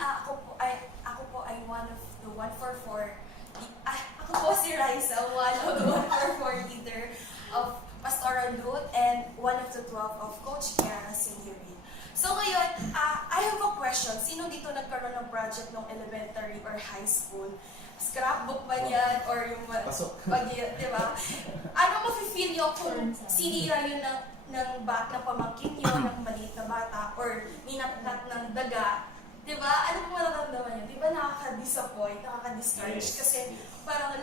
ako po ay one of the 144. Ako po si Raisa, one of the 144 leader of Pastoral Youth and one of the 12 of Coach Kiara Singirin. So ngayon, I have a question. Sino dito nagkaroon ng project ng elementary or high school? Scrapbook ba yan? Or yung di ba? Ano mafe-feel nyo kung sinira yun ng pamangkin nyo, ng maliit na bata, or ninatnat ng daga? Di ba? Ano po mararamdaman nyo? Di ba nakaka-disappoint, nakaka-discourage? Kasi parang,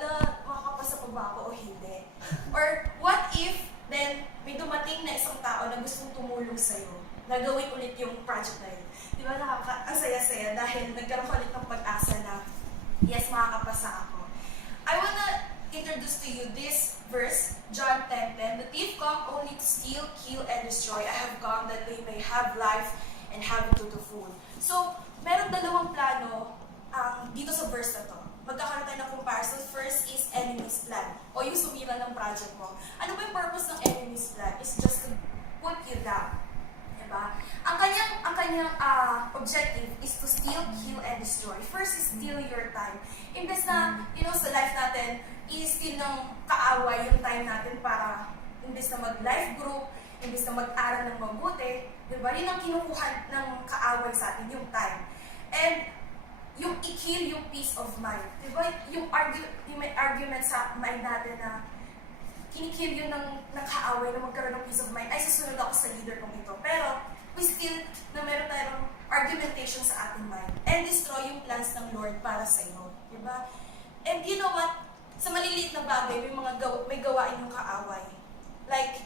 makakapasa pa ba ako o hindi? Or what if, then, may dumating na isang tao na gustong tumulong sa'yo, na gawin ulit yung project na yun. Di ba ang saya-saya dahil nagkaroon ulit ng pag-asa na, yes, makakapasa ako. I wanna introduce to you this verse, John 10:10. The thief come only to steal, kill, and destroy. I have come that they may have life and have it to the full. So, meron dalawang plano dito sa verse na to. Magkakaroon tayo ng comparison. First is enemy's plan, o yung sumira ng project mo. Ano ba yung purpose ng enemy's plan? It's just to put you down. Diba? Ang kanyang objective is to steal, kill, and destroy. First is steal your time. Imbes na, sa life natin, i-steal ng kaaway yung time natin para, imbes na mag-life group, imbes na mag-aral ng mabuti, diba? Yun ang kinukuha ng kaaway sa atin, yung time. And, yung i-kill yung peace of mind. Diba? Yung may argument sa mind natin na kinikill yun ng kaaway na magkaroon ng peace of mind, ay susunod ako sa leader kong ito. Pero, we still na meron tayong argumentation sa ating mind and destroy yung plans ng Lord para sa iyo. Diba? And you know what? Sa maliliit na bagay, may gawain yung kaaway. Like,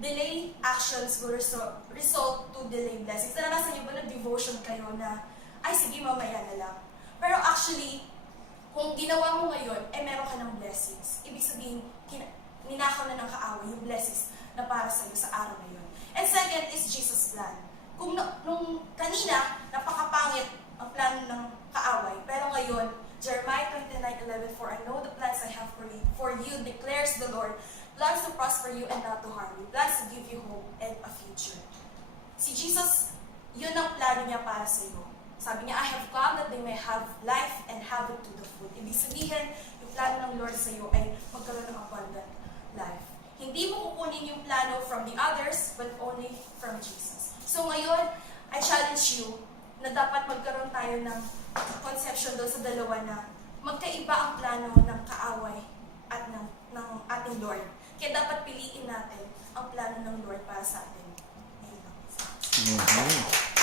delay actions will result to delay blessings. Naranasan niyo ba na devotion kayo na, ay sige, mamaya na lang. Pero actually, kung ginawa mo ngayon, meron ka ng blessings. Ibig sabihin, ninakaw na ng kaaway yung blessings na para sa iyo sa araw na yun. And second is Jesus' plan. Kung nung kanina, napakapangit ang plan ng kaaway. Pero ngayon, Jeremiah 29:11, for I know the plans I have for you, declares the Lord, plans to prosper you and not to harm you, plans to give you hope and a future. Si Jesus, yun ang plano niya para sa iyo. Sabi niya, I have come that they may have life and have it to the full. Ibig sabihin, yung plano ng Lord sa iyo ay magkaroon ng abundant life. Hindi mo kukunin yung plano from the others, but only from Jesus. So ngayon, I challenge you na dapat magkaroon tayo ng conception doon sa dalawa na magkaiba ang plano ng kaaway at ng ating Lord. Kaya dapat piliin natin ang plano ng Lord para sa atin. Ayun lang.